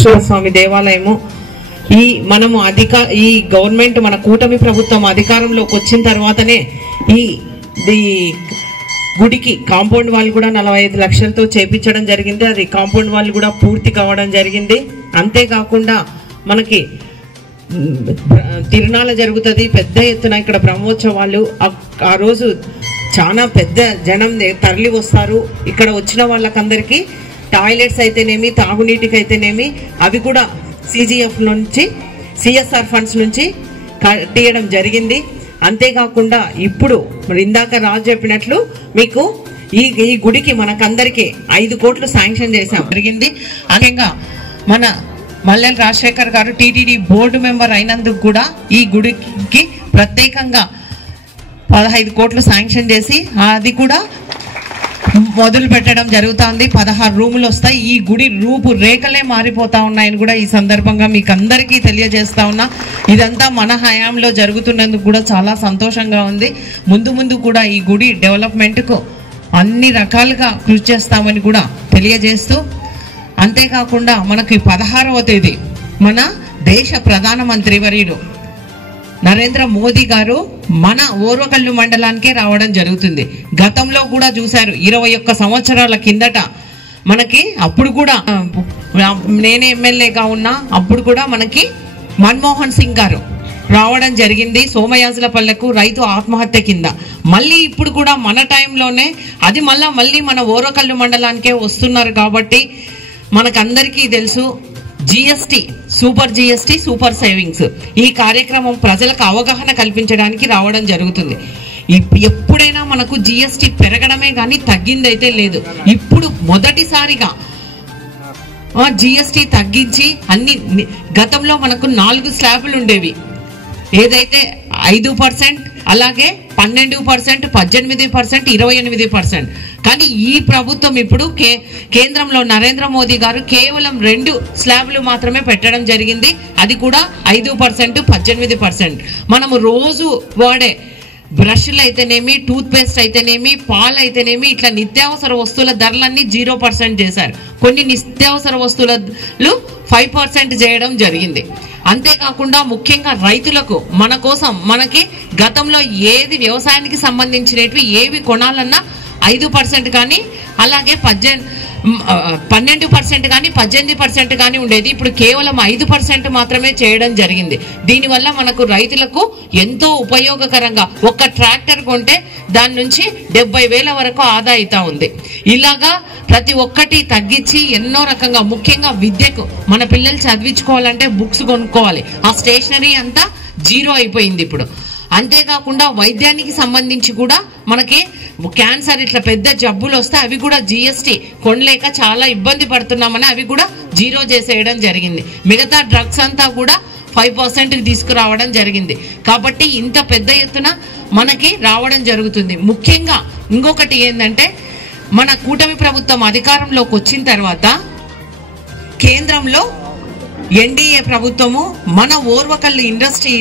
వెంకటేశ్వర స్వామి దేవాలయము మనము ఈ గవర్నమెంట్ మన కూటమి ప్రభుత్వం అధికారంలోకి వచ్చిన తర్వాతనే ఈ గుడికి కాంపౌండ్ వాళ్ళు కూడా 45 లక్షలతో చేపించడం జరిగింది. అది కాంపౌండ్ వాళ్ళు కూడా పూర్తి కావడం జరిగింది. అంతేకాకుండా మనకి తిరునాళ జరుగుతుంది పెద్ద ఎత్తున. ఇక్కడ బ్రహ్మోత్సవాలు ఆ రోజు చాలా పెద్ద జనం తరలి వస్తారు. ఇక్కడ వచ్చిన వాళ్ళకందరికీ టాయిలెట్స్ అయితేనేమి, తాగునీటికి అయితేనేమి అవి కూడా CGF నుంచి CSR ఫండ్స్ నుంచి కట్టియడం జరిగింది. అంతేకాకుండా ఇప్పుడు ఇందాక రాజు చెప్పినట్లు మీకు ఈ గుడికి మనకందరికి 5 కోట్లు శాంక్షన్ చేసాం జరిగింది. ముఖ్యంగా మన మల్లెల రాజశేఖర్ గారు TTD బోర్డు మెంబర్ అయినందుకు కూడా ఈ గుడికి ప్రత్యేకంగా 15 కోట్లు శాంక్షన్ చేసి అది కూడా మొదలు పెట్టడం జరుగుతుంది. 16 రూములు వస్తాయి. ఈ గుడి రూపు రేఖలే మారిపోతా ఉన్నాయని కూడా ఈ సందర్భంగా మీకు అందరికీ తెలియజేస్తా ఉన్నా. ఇదంతా మన హయాంలో జరుగుతున్నందుకు కూడా చాలా సంతోషంగా ఉంది. ముందు కూడా ఈ గుడి డెవలప్మెంట్కు అన్ని రకాలుగా కృషి చేస్తామని కూడా తెలియజేస్తూ, అంతేకాకుండా మనకి 16వ తేదీ మన దేశ ప్రధానమంత్రి వర్యులు నరేంద్ర మోదీ గారు మన ఓర్వకల్లు మండలానికే రావడం జరుగుతుంది. గతంలో కూడా చూశారు 21 సంవత్సరాల కిందట మనకి అప్పుడు కూడా నేనే ఎమ్మెల్యేగా ఉన్నా అప్పుడు కూడా మనకి మన్మోహన్ సింగ్ గారు రావడం జరిగింది సోమయాజులపల్లెకు రైతు ఆత్మహత్య కింద. మళ్ళీ ఇప్పుడు కూడా మన టైంలోనే అది మళ్ళీ మన ఓర్వకల్లు మండలానికే వస్తున్నారు. కాబట్టి మనకందరికీ తెలుసు GST సూపర్ సేవింగ్స్ ఈ కార్యక్రమం ప్రజలకు అవగాహన కల్పించడానికి రావడం జరుగుతుంది. ఎప్పుడైనా మనకు GST పెరగడమే కానీ తగ్గిందైతే లేదు. ఇప్పుడు మొదటిసారిగా GST తగ్గించి అన్ని గతంలో మనకు 4 స్లాబులు ఉండేవి. ఏదైతే 5%, అలాగే 12%, 18%, 28%. కానీ ఈ ప్రభుత్వం ఇప్పుడు కేంద్రంలో నరేంద్ర మోదీ గారు కేవలం 2 స్లాబ్లు మాత్రమే పెట్టడం జరిగింది. అది కూడా 5%, 18%. మనము రోజు వాడే బ్రష్లు అయితేనేమి, టూత్ పేస్ట్ అయితేనేమి, పాలు అయితేనేమి, ఇట్లా నిత్యావసర వస్తువుల ధరలన్నీ 0% చేశారు. కొన్ని నిత్యావసర వస్తువులు 5% చేయడం జరిగింది. అంతేకాకుండా ముఖ్యంగా రైతులకు మన కోసం మనకి గతంలో ఏది వ్యవసాయానికి సంబంధించినవి ఏవి కొనాలన్నా 5% కానీ, అలాగే 12% కానీ, 18% కానీ ఉండేది. ఇప్పుడు కేవలం 5% మాత్రమే చేయడం జరిగింది. దీనివల్ల మనకు రైతులకు ఎంతో ఉపయోగకరంగా ఒక ట్రాక్టర్ కొంటే దాని నుంచి 70,000 వరకు ఆదా అవుతా ఉంది. ఇలాగా ప్రతి ఒక్కటి తగ్గించి ఎన్నో రకంగా ముఖ్యంగా విద్యకు మన పిల్లలు చదివించుకోవాలంటే బుక్స్ కొనుక్కోవాలి. ఆ స్టేషనరీ అంతా 0 అయిపోయింది ఇప్పుడు. అంతేకాకుండా వైద్యానికి సంబంధించి కూడా మనకి క్యాన్సర్ ఇట్లా పెద్ద జబ్బులు వస్తే అవి కూడా GST కొనలేక చాలా ఇబ్బంది పడుతున్నామని అవి కూడా 0 చేసేయడం జరిగింది. మిగతా డ్రగ్స్ అంతా కూడా 5% తీసుకురావడం జరిగింది. కాబట్టి ఇంత పెద్ద ఎత్తున మనకి రావడం జరుగుతుంది. ముఖ్యంగా ఇంకొకటి ఏంటంటే మన కూటమి ప్రభుత్వం అధికారంలోకి వచ్చిన తర్వాత కేంద్రంలో NDA ప్రభుత్వము మన ఓర్వకల్లు ఇండస్ట్రీ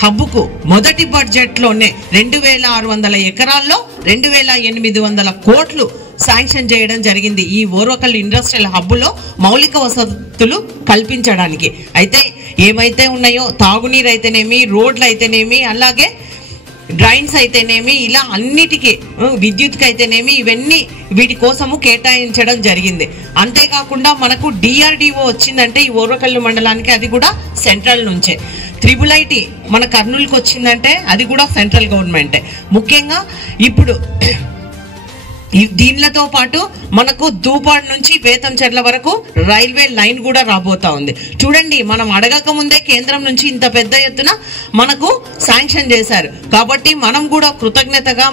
హబ్కు మొదటి బడ్జెట్లోనే 2,600 ఎకరాల్లో 2,800 కోట్లు శాంక్షన్ చేయడం జరిగింది. ఈ ఓర్వకల్లు ఇండస్ట్రియల్ హబ్లో మౌలిక వసతులు కల్పించడానికి. అయితే ఏమైతే ఉన్నాయో తాగునీరు అయితేనేమి, రోడ్లు అయితేనేమి, అలాగే డ్రైన్స్ అయితేనేమి, ఇలా అన్నిటికీ విద్యుత్కి అయితేనేమి ఇవన్నీ వీటి కోసము కేటాయించడం జరిగింది. అంతేకాకుండా మనకు DRDO వచ్చిందంటే ఈ ఓర్వకల్లు మండలానికి అది కూడా సెంట్రల్ నుంచే. IIIT మన కర్నూలుకి వచ్చిందంటే అది కూడా సెంట్రల్ గవర్నమెంటే. ముఖ్యంగా ఇప్పుడు దీనితో పాటు మనకు దూపాడు నుంచి బేతంచెర్ల వరకు రైల్వే లైన్ కూడా రాబోతా ఉంది. చూడండి, మనం అడగక ముందే కేంద్రం నుంచి ఇంత పెద్ద ఎత్తున మనకు శాంక్షన్ చేశారు. కాబట్టి మనం కూడా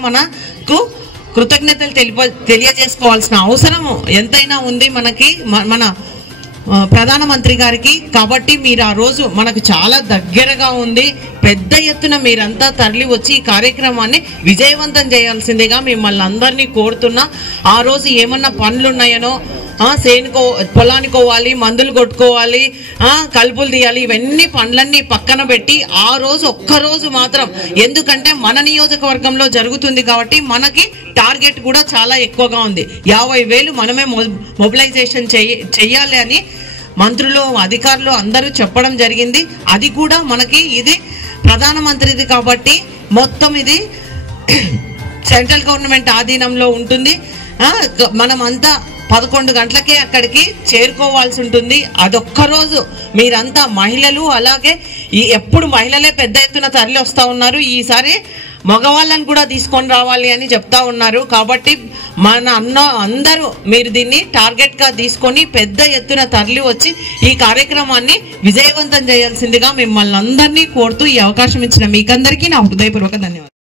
మనకు కృతజ్ఞతలు తెలియజేసుకోవాల్సిన అవసరం ఎంతైనా ఉంది మనకి మన ప్రధానమంత్రి గారికి. కాబట్టి మీరు ఆ రోజు మనకు చాలా దగ్గరగా ఉంది. పెద్ద ఎత్తున మీరంతా తరలి వచ్చి ఈ కార్యక్రమాన్ని విజయవంతం చేయాల్సిందిగా మిమ్మల్ని అందరినీ కోరుతున్నా. ఆ రోజు ఏమన్నా పనులు ఉన్నాయనో పొలానికోవాలి, మందులు కొట్టుకోవాలి, కలుపులు తీయాలి, ఇవన్నీ పనులన్నీ పక్కన పెట్టి ఆ రోజు ఒక్కరోజు మాత్రం, ఎందుకంటే మన నియోజకవర్గంలో జరుగుతుంది కాబట్టి మనకి టార్గెట్ కూడా చాలా ఎక్కువగా ఉంది. 50,000 మనమే మొబిలైజేషన్ చెయ్యాలి అని మంత్రులు అధికారులు అందరూ చెప్పడం జరిగింది. అది కూడా మనకి ఇది ప్రధానమంత్రిది కాబట్టి మొత్తం ఇది సెంట్రల్ గవర్నమెంట్ ఆధీనంలో ఉంటుంది. మనం అంతా 11 గంటలకే అక్కడికి చేరుకోవాల్సి ఉంటుంది. అదొక్కరోజు మీరంతా మహిళలు, అలాగే ఎప్పుడు మహిళలే పెద్ద ఎత్తున తరలి వస్తూ ఉన్నారు. ఈసారి మగవాళ్ళని కూడా తీసుకొని రావాలి అని చెప్తా ఉన్నారు. కాబట్టి అందరూ మీరు దీన్ని టార్గెట్ గా తీసుకొని పెద్ద ఎత్తున తరలి వచ్చి ఈ కార్యక్రమాన్ని విజయవంతం చేయాల్సిందిగా మిమ్మల్ని అందరినీ కోరుతూ ఈ అవకాశం ఇచ్చిన మీకందరికీ నా హృదయపూర్వక ధన్యవాదాలు.